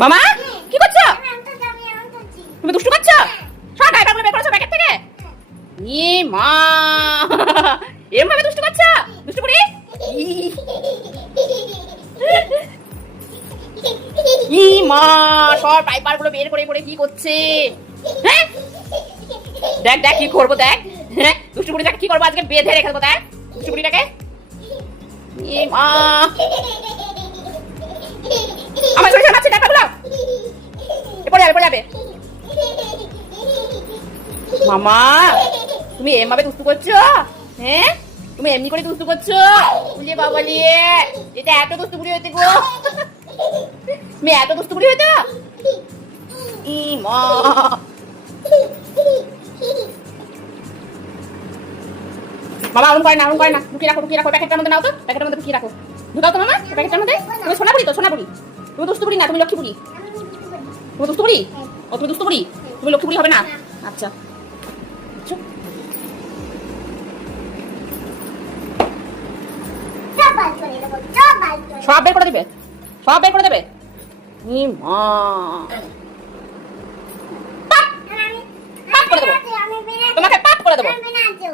মামা কি করছো? তুমি দুষ্টু করছো? সব ডাইপারগুলো বের করেছো প্যাকেট থেকে? ই মা, এরম ভাবে দুষ্টু করছো? দুষ্টু করি? ই মা, সব ডাইপারগুলো বের করে করে কি করছে? হ্যাঁ, দেখ দেখ কি করবো দেখ। হ্যাঁ, দুষ্টু বুড়িটাকে কি করবো আজকে বেঁধে রেখে দেবো দেখ দুষ্টু বুড়িটাকে। ই মা, আমার শরীরে মারছে ডাইপারগুলো, পড়ে যাবে পড়ে যাবে। মামা তুমি এমভাবে দুষ্টু করছো? হ্যাঁ, তুমি এমনি করে দুষ্টু করছো? বুঝে বাবা নিয়ে এটা এত দুষ্টু বুড়ি হইতে গো, তুমি এত দুষ্টু বুড়ি হইতে? ই মা, মামা অরুণ করে না, অরুণ করে না, লুকিয়ে রাখো প্যাকেটটার মধ্যে। নাও তো প্যাকেটের মধ্যে লুকিয়ে রাখো, ঢুকাও তো মামা প্যাকেটটার মধ্যে। তুমি সোনা বুড়ি তো, সোনা বুড়ি। তুমি দুষ্টু বুড়ি না, তুমি লক্ষ্মী বুড়ি। তুমি দুষ্টু বুড়ি? ও তুমি দুষ্টু বুড়ি, তুমি লক্ষ্মী বুড়ি হবে না। আচ্ছা সব বের করে দিবে, সব বের করে দেবে। ই মা।